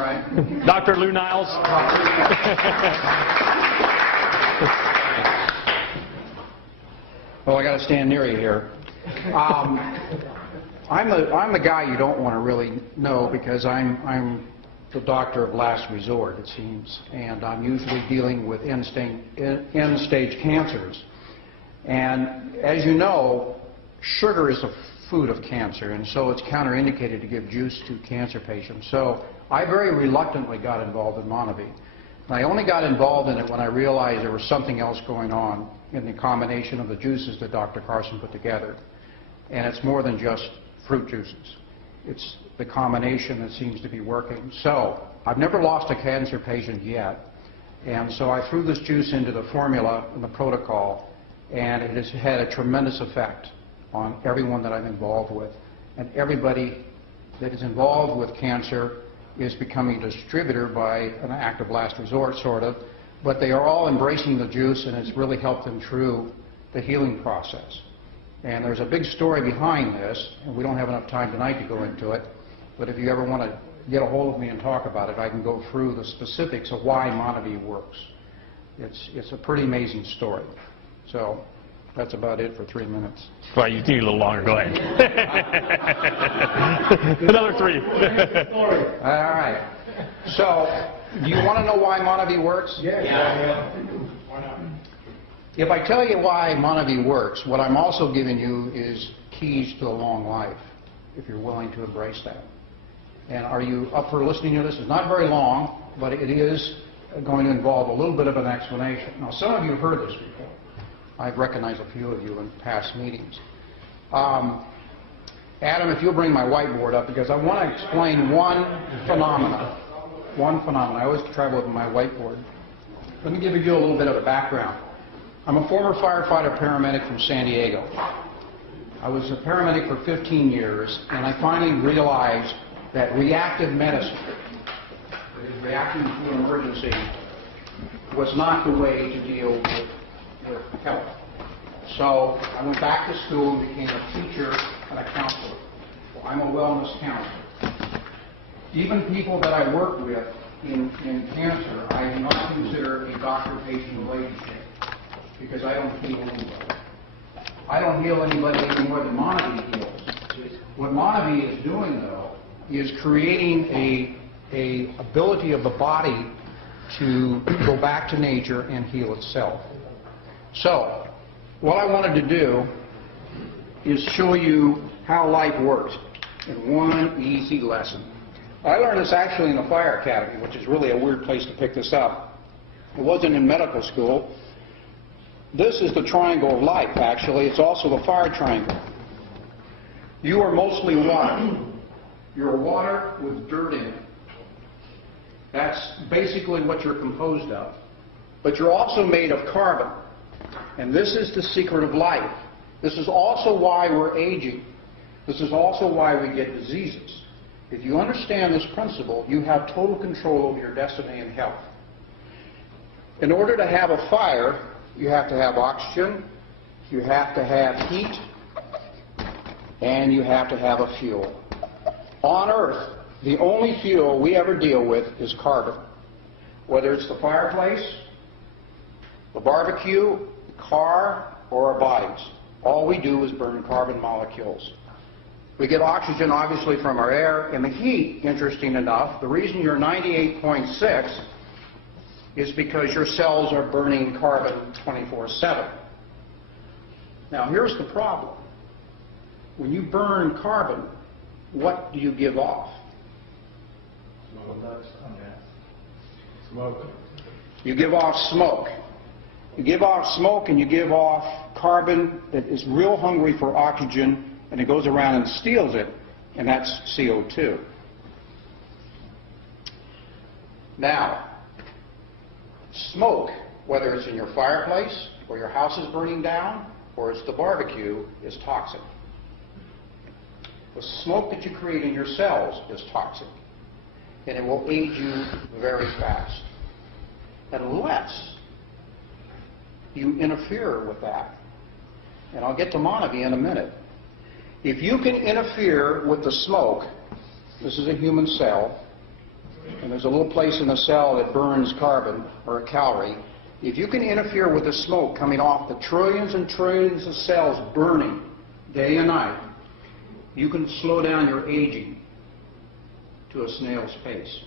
right. Dr. Lou Niles. Well, I got to stand near you here. I'm the guy you don't want to really know because I'm the doctor of last resort, it seems, and I'm usually dealing with end-stage cancers. And as you know, sugar is a food of cancer, and so it's counterindicated to give juice to cancer patients. So I very reluctantly got involved in Monavie. And I only got involved in it when I realized there was something else going on in the combination of the juices that Dr. Carson put together. And it's more than just fruit juices. It's the combination that seems to be working. So I've never lost a cancer patient yet. And so I threw this juice into the formula and the protocol, and it has had a tremendous effect on everyone that I'm involved with. And everybody that is involved with cancer is becoming a distributor by an act of last resort, sort of. But they are all embracing the juice, and it's really helped them through the healing process. And there's a big story behind this, and we don't have enough time tonight to go into it. But if you ever want to get a hold of me and talk about it, I can go through the specifics of why Monavie works. It's a pretty amazing story. So that's about it for 3 minutes. Well, you need a little longer. Go ahead. Another 3. All right. So, do you want to know why Monavie works? Yeah. Why not? If I tell you why Monavie works, what I'm also giving you is keys to a long life, if you're willing to embrace that. And are you up for listening to this? It's not very long, but it is going to involve a little bit of an explanation. Now, some of you have heard this before. I've recognized a few of you in past meetings. Adam, if you'll bring my whiteboard up, because I want to explain one phenomenon. I always travel with my whiteboard. Let me give you a little bit of a background. I'm a former firefighter paramedic from San Diego. I was a paramedic for 15 years, and I finally realized that reactive medicine, reacting to an emergency, was not the way to deal with health. So I went back to school and became a teacher and a counselor. Well, I'm a wellness counselor. Even people that I work with in cancer, I do not consider a doctor-patient relationship because I don't heal anybody. I don't heal anybody any more than Monavie heals. What Monavie is doing, though, is creating a ability of the body to go back to nature and heal itself. So, what I wanted to do is show you how life works in one easy lesson. I learned this actually in the Fire Academy, which is really a weird place to pick this up. It wasn't in medical school. This is the triangle of life, actually. It's also the fire triangle. You are mostly water. You're water with dirt in it. That's basically what you're composed of. But you're also made of carbon. And this is the secret of life. This is also why we're aging. This is also why we get diseases. If you understand this principle, you have total control over your destiny and health. In order to have a fire, you have to have oxygen, you have to have heat, and you have to have a fuel. On Earth, the only fuel we ever deal with is carbon. Whether it's the fireplace, the barbecue, the car, or our bodies. All we do is burn carbon molecules. We get oxygen, obviously, from our air, and the heat, interesting enough, the reason you're 98.6 is because your cells are burning carbon 24/7. Now, here's the problem. When you burn carbon, what do you give off? Smoke. You give off smoke. You give off smoke and you give off carbon that is real hungry for oxygen, and it goes around and steals it, and that's CO2. Now, smoke, whether it's in your fireplace or your house is burning down or it's the barbecue, is toxic. The smoke that you create in your cells is toxic, and it will age you very fast unless you interfere with that. And I'll get to Monavie in a minute. If you can interfere with the smoke, this is a human cell, and there's a little place in the cell that burns carbon or a calorie. If you can interfere with the smoke coming off the trillions and trillions of cells burning day and night, you can slow down your aging to a snail's pace,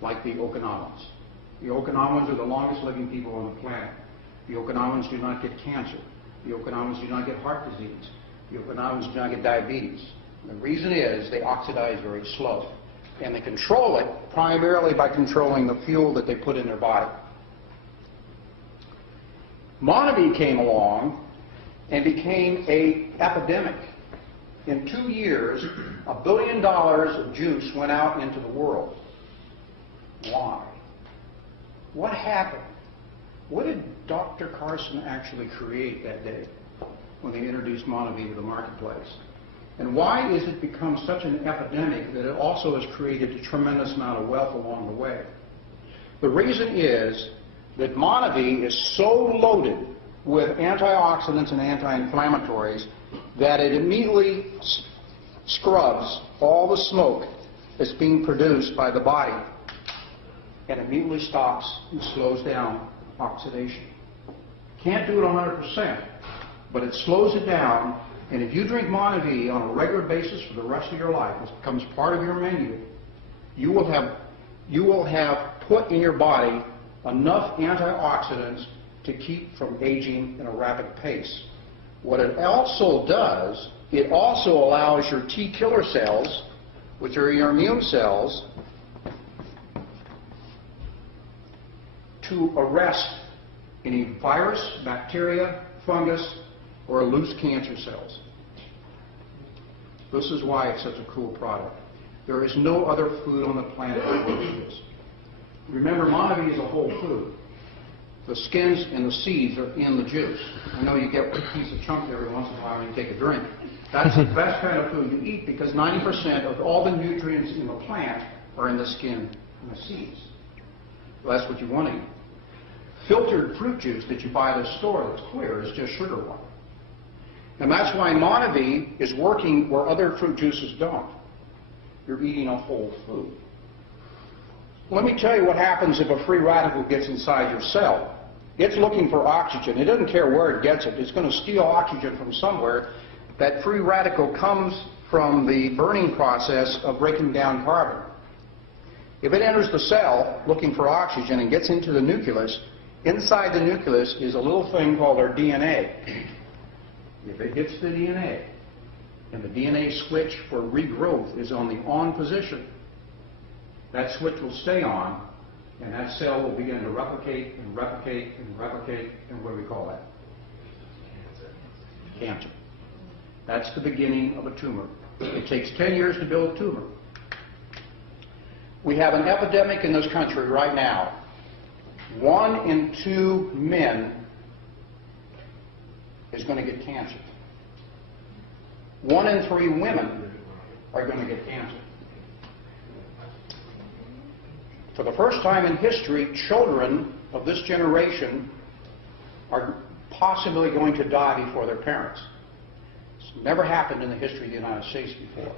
like the Okinawans. The Okinawans are the longest living people on the planet. The Okinawans do not get cancer. The Okinawans do not get heart disease. The Okinawans do not get diabetes. The reason is they oxidize very slow. And they control it primarily by controlling the fuel that they put in their body. Monavie came along and became an epidemic. In 2 years, $1 billion of juice went out into the world. Why? What happened? What did Dr. Carson actually create that day when they introduced Monavie to the marketplace? And why has it become such an epidemic that it also has created a tremendous amount of wealth along the way? The reason is that Monavie is so loaded with antioxidants and anti-inflammatories that it immediately scrubs all the smoke that's being produced by the body and immediately stops and slows down oxidation. Can't do it 100%, but it slows it down. And if you drink Monavie on a regular basis for the rest of your life, it becomes part of your menu, you will have put in your body enough antioxidants to keep from aging in a rapid pace. What it also does, it also allows your T killer cells, which are your immune cells, to arrest any virus, bacteria, fungus, or loose cancer cells. This is why it's such a cool product. There is no other food on the planet that works this. Remember, Monavie is a whole food. The skins and the seeds are in the juice. I know you get a piece of chunk every once in a while when you take a drink. That's the best kind of food to eat because 90% of all the nutrients in the plant are in the skin and the seeds. Well, that's what you want to eat. Filtered fruit juice that you buy at the store that's clear is just sugar water. And that's why Monavie is working where other fruit juices don't. You're eating a whole food. Let me tell you what happens if a free radical gets inside your cell. It's looking for oxygen. It doesn't care where it gets it. It's going to steal oxygen from somewhere. That free radical comes from the burning process of breaking down carbon. If it enters the cell looking for oxygen and gets into the nucleus, inside the nucleus is a little thing called our DNA. If it hits the DNA, and the DNA switch for regrowth is on the on position, that switch will stay on, and that cell will begin to replicate and replicate and replicate, and what do we call that? Cancer. That's the beginning of a tumor. It takes 10 years to build a tumor. We have an epidemic in this country right now. 1 in 2 men is going to get cancer. 1 in 3 women are going to get cancer. For the first time in history, children of this generation are possibly going to die before their parents. It's never happened in the history of the United States before.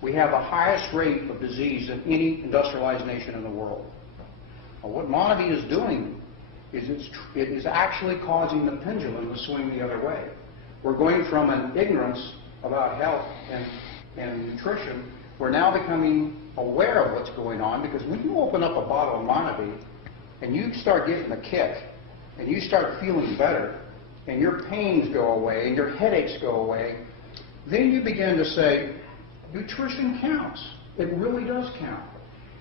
We have the highest rate of disease in any industrialized nation in the world. Well, what Monavie is doing is it is actually causing the pendulum to swing the other way. We're going from an ignorance about health and nutrition. We're now becoming aware of what's going on, because when you open up a bottle of Monavie and you start getting a kick and you start feeling better and your pains go away and your headaches go away, then you begin to say, nutrition counts. It really does count.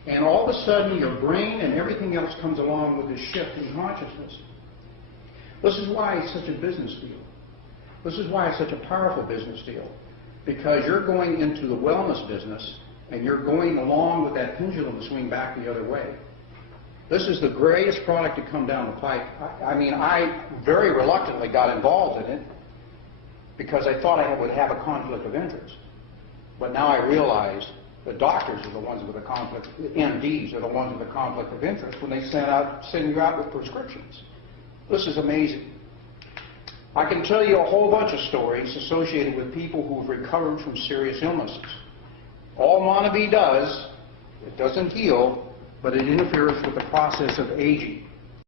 And all of a sudden your brain and everything else comes along with this shift in consciousness. This is why it's such a business deal. This is why it's such a powerful business deal. Because you're going into the wellness business and you're going along with that pendulum to swing back the other way. This is the greatest product to come down the pike. I mean, I very reluctantly got involved in it because I thought I would have a conflict of interest. But now I realize the doctors are the ones with the conflict, the MDs are the ones with the conflict of interest when they send you out with prescriptions. This is amazing. I can tell you a whole bunch of stories associated with people who have recovered from serious illnesses. All Monavie does, It doesn't heal, but it interferes with the process of aging.